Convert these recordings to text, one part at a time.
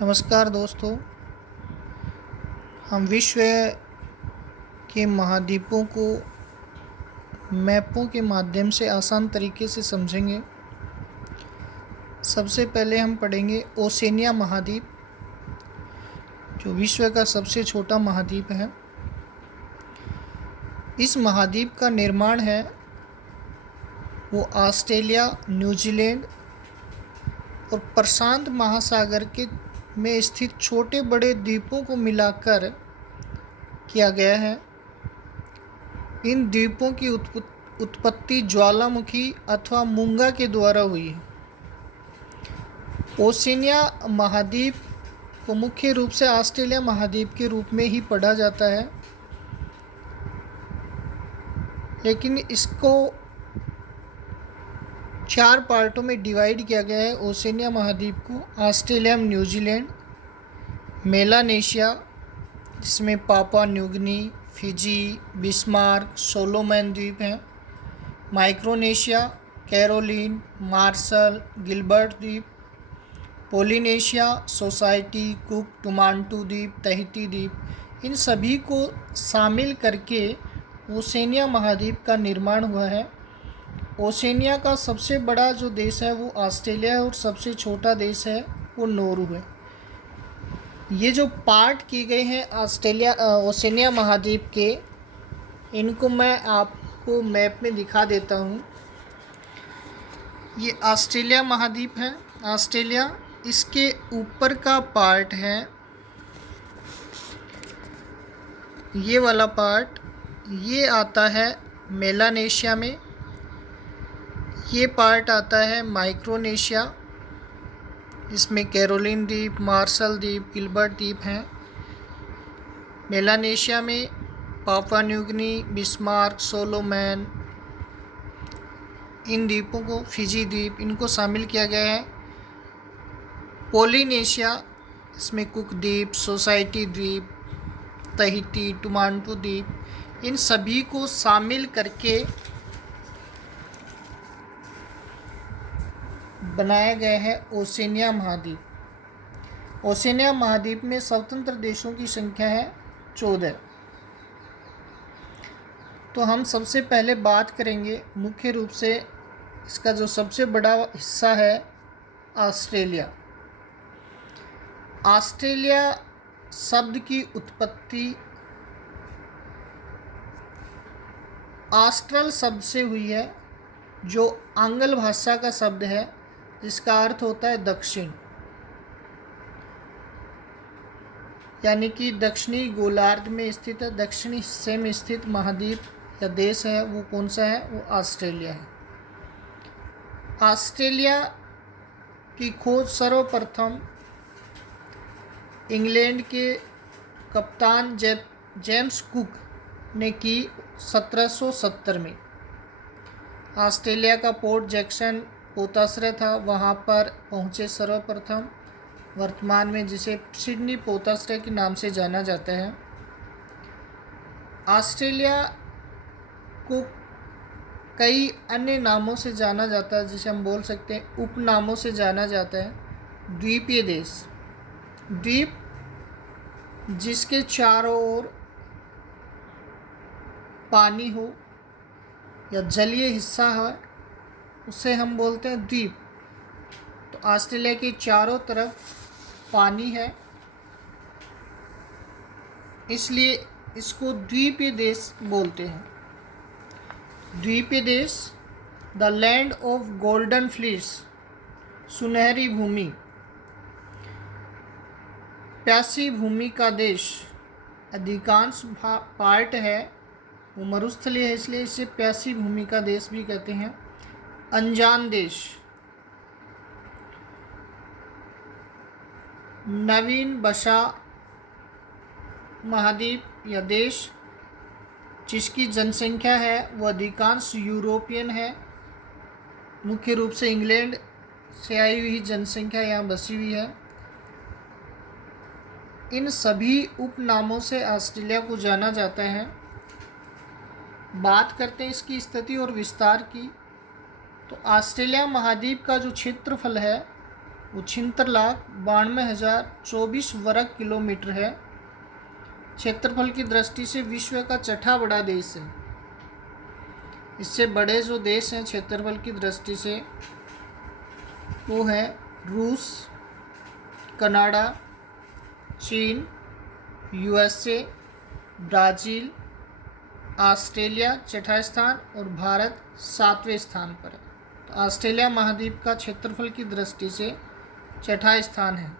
नमस्कार दोस्तों। हम विश्व के महाद्वीपों को मैपों के माध्यम से आसान तरीके से समझेंगे। सबसे पहले हम पढ़ेंगे ओशनिया महाद्वीप, जो विश्व का सबसे छोटा महाद्वीप है। इस महाद्वीप का निर्माण है वो ऑस्ट्रेलिया, न्यूजीलैंड और प्रशांत महासागर के में स्थित छोटे बड़े द्वीपों को मिलाकर किया गया है। इन द्वीपों की उत्पत्ति ज्वालामुखी अथवा मूंगा के द्वारा हुई है। ओशनिया महाद्वीप को मुख्य रूप से ऑस्ट्रेलिया महाद्वीप के रूप में ही पढ़ा जाता है, लेकिन इसको 4 पार्टों में डिवाइड किया गया है। ओशनिया महाद्वीप को ऑस्ट्रेलिया, न्यूजीलैंड, मेलानेशिया जिसमें Papua New Guinea, Fiji, Bismarck, Solomon द्वीप हैं, माइक्रोनेशिया, कैरोलिन, मार्शल, गिलबर्ट द्वीप, पोलिनेशिया, सोसाइटी, कुक, टुमांटू द्वीप, तहिती द्वीप, इन सभी को शामिल करके ओशनिया महाद्वीप का निर्माण हुआ है। ओशनिया का सबसे बड़ा जो देश है वो ऑस्ट्रेलिया है और सबसे छोटा देश है वो नोरू है। ये जो पार्ट किए गए हैं ओशनिया महाद्वीप के, इनको मैं आपको मैप में दिखा देता हूँ। ये ऑस्ट्रेलिया महाद्वीप है। ऑस्ट्रेलिया, इसके ऊपर का पार्ट है ये वाला पार्ट, ये आता है मेलानेशिया में। ये पार्ट आता है माइक्रोनेशिया, इसमें कैरोलिन द्वीप, मार्शल द्वीप, गिलबर्ट द्वीप हैं। मेलानेशिया में पापुआ न्यूगिनी, बिस्मार्क, सोलोमन, इन द्वीपों को, फिजी द्वीप, इनको शामिल किया गया है। पोलिनेशिया, इसमें कुक द्वीप, सोसाइटी द्वीप, तहिती, टुमांटू द्वीप, इन सभी को शामिल करके बनाया गया है ओशनिया महाद्वीप। ओशनिया महाद्वीप में स्वतंत्र देशों की संख्या है 14। तो हम सबसे पहले बात करेंगे मुख्य रूप से इसका जो सबसे बड़ा हिस्सा है ऑस्ट्रेलिया। ऑस्ट्रेलिया शब्द की उत्पत्ति ऑस्ट्रल शब्द से हुई है, जो आंग्ल भाषा का शब्द है, जिसका अर्थ होता है दक्षिण। यानी कि दक्षिणी गोलार्ध में स्थित है, दक्षिणी हिस्से में स्थित महाद्वीप या देश है वो कौन सा है? वो ऑस्ट्रेलिया है। ऑस्ट्रेलिया की खोज सर्वप्रथम इंग्लैंड के कप्तान जेम्स कुक ने की 1770 में। ऑस्ट्रेलिया का पोर्ट जैक्सन पोताश्रय था, वहाँ पर पहुँचे सर्वप्रथम, वर्तमान में जिसे सिडनी पोताश्रय के नाम से जाना जाता है। ऑस्ट्रेलिया को कई अन्य नामों से जाना जाता है, जिसे हम बोल सकते हैं उपनामों से जाना जाता है। द्वीपीय देश, द्वीप जिसके चारों ओर पानी हो या जलीय हिस्सा है, उसे हम बोलते हैं द्वीप। तो ऑस्ट्रेलिया के चारों तरफ पानी है, इसलिए इसको द्वीपीय देश बोलते हैं। द्वीपीय देश, the land of golden fleets, सुनहरी भूमि, प्यासी भूमि का देश। अधिकांश पार्ट है वो मरुस्थलीय है, इसलिए इसे प्यासी भूमि का देश भी कहते हैं। अनजान देश, नवीन बसा महाद्वीप या देश, जिसकी जनसंख्या है वो अधिकांश यूरोपियन है। मुख्य रूप से इंग्लैंड से आई हुई जनसंख्या यहाँ बसी हुई है। इन सभी उपनामों से ऑस्ट्रेलिया को जाना जाता है। बात करते हैं इसकी स्थिति और विस्तार की। तो ऑस्ट्रेलिया महाद्वीप का जो क्षेत्रफल है वो 76,92,024 वर्ग किलोमीटर है। क्षेत्रफल की दृष्टि से विश्व का छठा बड़ा देश है। इससे बड़े जो देश हैं क्षेत्रफल की दृष्टि से वो है रूस, कनाडा, चीन, यूएसए, ब्राज़ील, ऑस्ट्रेलिया छठा स्थान और भारत 7वें स्थान पर है। तो ऑस्ट्रेलिया महाद्वीप का क्षेत्रफल की दृष्टि से छठा स्थान है।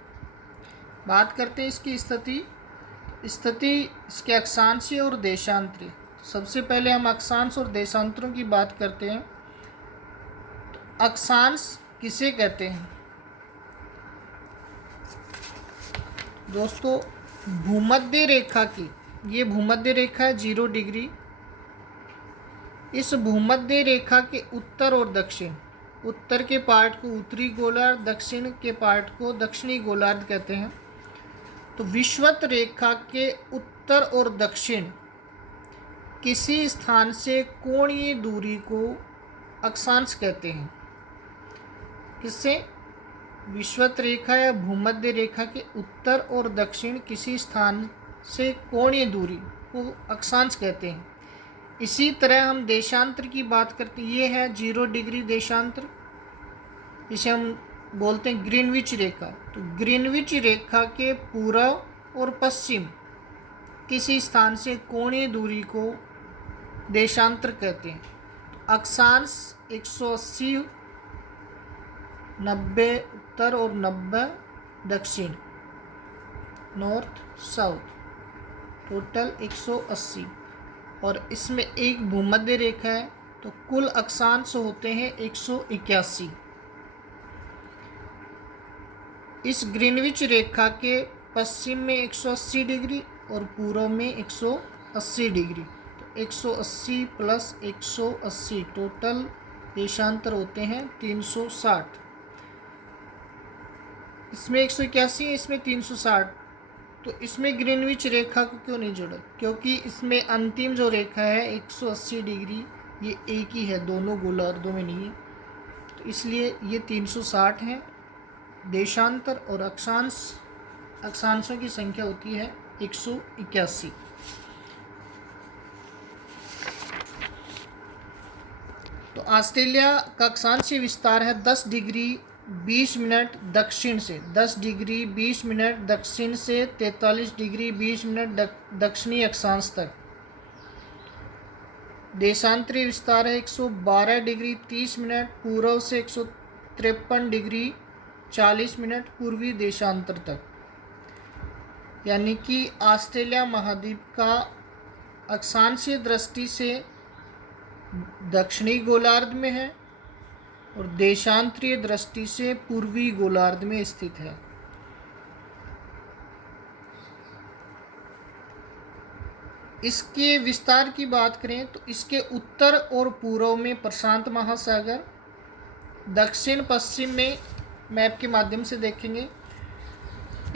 बात करते हैं इसकी स्थिति इसके अक्षांशीय और देशांतरीय। सबसे पहले हम अक्षांश और देशांतरों की बात करते हैं। तो अक्षांश किसे कहते हैं दोस्तों? भूमध्य रेखा की, ये भूमध्य रेखा है 0 डिग्री। इस भूमध्य रेखा के उत्तर और दक्षिण, उत्तर के पार्ट को उत्तरी गोलार्ध, दक्षिण के पार्ट को दक्षिणी गोलार्ध कहते हैं। तो विषुवत रेखा के उत्तर और दक्षिण किसी स्थान से कोणीय दूरी को अक्षांश कहते हैं। किससे? विषुवत रेखा या भूमध्य रेखा के उत्तर और दक्षिण किसी स्थान से कोणीय दूरी को अक्षांश कहते हैं। इसी तरह हम देशांतर की बात करते हैं। ये है 0 डिग्री देशांतर, इसे हम बोलते हैं ग्रीनविच रेखा। तो ग्रीनविच रेखा के पूर्व और पश्चिम किसी स्थान से कोणीय दूरी को देशांतर कहते हैं। अक्षांश 180, 90 उत्तर और 90 दक्षिण, नॉर्थ साउथ, टोटल 180। और इसमें एक भूमध्य रेखा है, तो कुल अक्षांश होते हैं 181। इस ग्रीनविच रेखा के पश्चिम में 180 डिग्री और पूर्व में 180 डिग्री। तो 180 प्लस 180 टोटल देशांतर होते हैं 360। इसमें 181, इसमें 360। तो इसमें ग्रीनविच रेखा को क्यों नहीं जोड़ा? क्योंकि इसमें अंतिम जो रेखा है 180 डिग्री, ये एक ही है, दोनों गोलार्धों में नहीं है। तो इसलिए ये 360 है देशांतर, और अक्षांशों की संख्या होती है 181। तो ऑस्ट्रेलिया का अक्षांशीय विस्तार है 10 डिग्री 20 मिनट दक्षिण से, 10 डिग्री 20 मिनट दक्षिण से 43 डिग्री 20 मिनट दक्षिणी अक्षांश तक। देशांतरीय विस्तार है 112 डिग्री 30 मिनट पूर्व से 153 डिग्री 40 मिनट पूर्वी देशांतर तक। यानी कि ऑस्ट्रेलिया महाद्वीप का अक्षांशीय दृष्टि से दक्षिणी गोलार्ध में है और देशांतरीय दृष्टि से पूर्वी गोलार्ध में स्थित है। इसके विस्तार की बात करें तो इसके उत्तर और पूर्व में प्रशांत महासागर, दक्षिण पश्चिम में मैप के माध्यम से देखेंगे,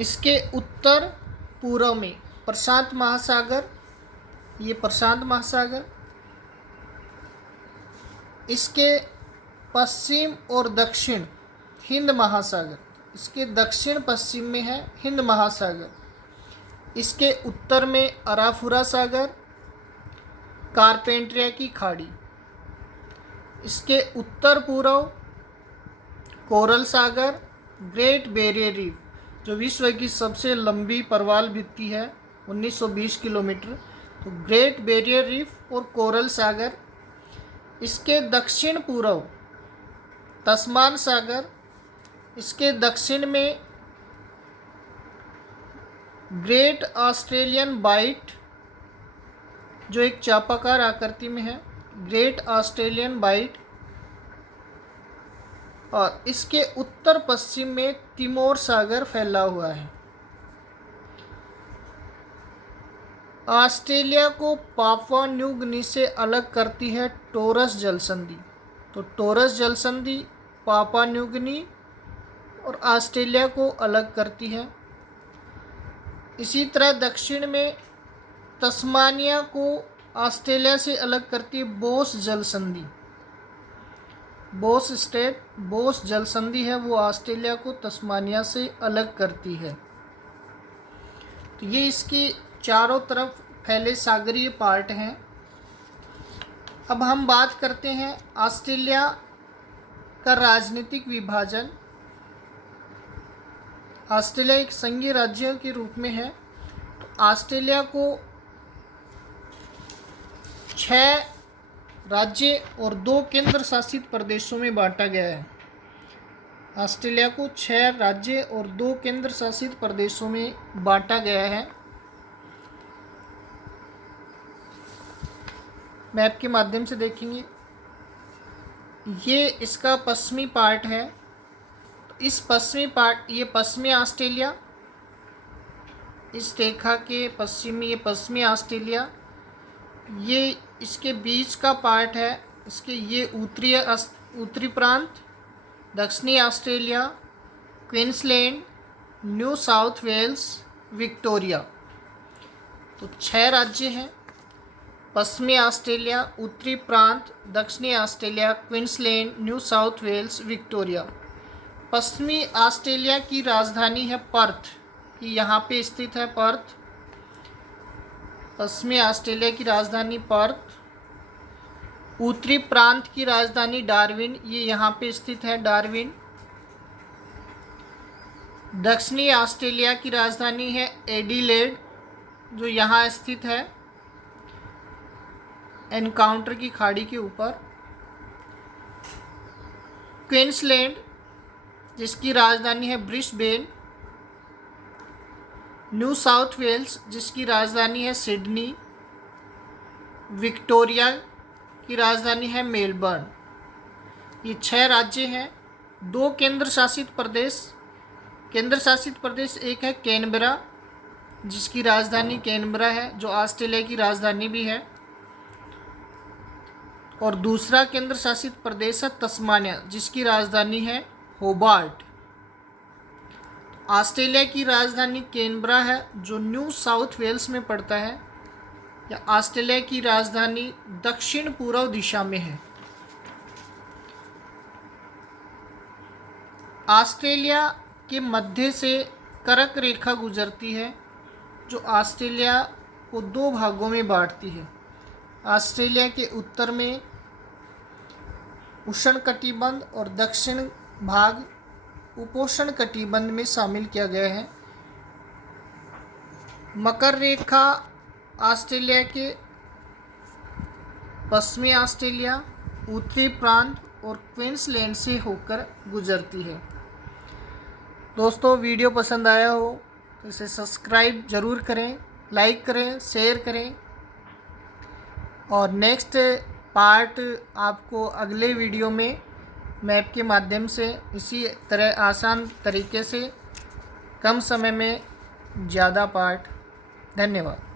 इसके उत्तर पूर्व में प्रशांत महासागर, ये प्रशांत महासागर, इसके पश्चिम और दक्षिण हिंद महासागर, इसके दक्षिण पश्चिम में है हिंद महासागर, इसके उत्तर में अराफुरा सागर, कारपेंट्रिया की खाड़ी, इसके उत्तर पूर्व कोरल सागर, ग्रेट बैरियर रीफ जो विश्व की सबसे लंबी प्रवाल भित्ति है 1920 किलोमीटर, तो ग्रेट बैरियर रीफ और कोरल सागर, इसके दक्षिण पूर्व तस्मान सागर, इसके दक्षिण में ग्रेट ऑस्ट्रेलियन बाइट जो एक चापाकार आकृति में है, ग्रेट ऑस्ट्रेलियन बाइट, और इसके उत्तर पश्चिम में तिमोर सागर फैला हुआ है। ऑस्ट्रेलिया को पापुआ न्यू गिनी से अलग करती है टोरस जलसंधि। तो टोरस जलसंधि पापुआ न्यू गिनी और ऑस्ट्रेलिया को अलग करती है। इसी तरह दक्षिण में तस्मानिया को ऑस्ट्रेलिया से अलग करती है बोस जलसंधि। बोस स्टेट, बोस जल संधि है वो ऑस्ट्रेलिया को तस्मानिया से अलग करती है। तो ये इसके चारों तरफ फैले सागरीय पार्ट हैं। अब हम बात करते हैं ऑस्ट्रेलिया का राजनीतिक विभाजन। ऑस्ट्रेलिया एक संघीय राज्य के रूप में है। तो ऑस्ट्रेलिया को 6 राज्य और 2 केंद्र शासित प्रदेशों में बांटा गया है। ऑस्ट्रेलिया को 6 राज्य और 2 केंद्र शासित प्रदेशों में बांटा गया है। मैप के माध्यम से देखेंगे, ये इसका पश्चिमी पार्ट है। तो इस पश्चिमी पार्ट, ये पश्चिमी ऑस्ट्रेलिया, इस रेखा के पश्चिमी, ये पश्चिमी ऑस्ट्रेलिया, ये इसके बीच का पार्ट है। इसके ये उत्तरी प्रांत, दक्षिणी Australia, Queensland, New South Wales, Victoria. तो 6 राज्य हैं। पश्चिमी ऑस्ट्रेलिया, उत्तरी प्रांत, दक्षिणी Australia, Queensland, New South Wales, Victoria. पश्चिमी ऑस्ट्रेलिया की राजधानी है पर्थ, ये यहाँ पे स्थित है पर्थ। पश्चिमी ऑस्ट्रेलिया की राजधानी पर्थ। उत्तरी प्रांत की राजधानी डार्विन, ये यहाँ पे स्थित है डार्विन। दक्षिणी ऑस्ट्रेलिया की राजधानी है एडिलेड, जो यहाँ स्थित है एनकाउंटर की खाड़ी के ऊपर। क्वींसलैंड, जिसकी राजधानी है ब्रिस्बेन। न्यू साउथ वेल्स, जिसकी राजधानी है सिडनी। विक्टोरिया की राजधानी है मेलबर्न। ये 6 राज्य हैं। 2 केंद्र शासित प्रदेश। केंद्र शासित प्रदेश एक है कैनबरा, जिसकी राजधानी कैनबरा है, जो ऑस्ट्रेलिया की राजधानी भी है। और दूसरा केंद्र शासित प्रदेश है तस्मानिया, जिसकी राजधानी है होबार्ट। ऑस्ट्रेलिया की राजधानी कैनबरा है, जो न्यू साउथ वेल्स में पड़ता है। या ऑस्ट्रेलिया की राजधानी दक्षिण पूर्व दिशा में है। ऑस्ट्रेलिया के मध्य से कर्क रेखा गुजरती है, जो ऑस्ट्रेलिया को 2 भागों में बांटती है। ऑस्ट्रेलिया के उत्तर में उष्णकटिबंध और दक्षिण भाग उपोष्ण कटिबंध में शामिल किया गया है। मकर रेखा ऑस्ट्रेलिया के पश्चिमी ऑस्ट्रेलिया, उत्तरी प्रांत और क्वींसलैंड से होकर गुजरती है। दोस्तों, वीडियो पसंद आया हो तो इसे सब्सक्राइब ज़रूर करें, लाइक करें, शेयर करें। और नेक्स्ट पार्ट आपको अगले वीडियो में मैप के माध्यम से इसी तरह आसान तरीके से कम समय में ज़्यादा पार्ट। धन्यवाद।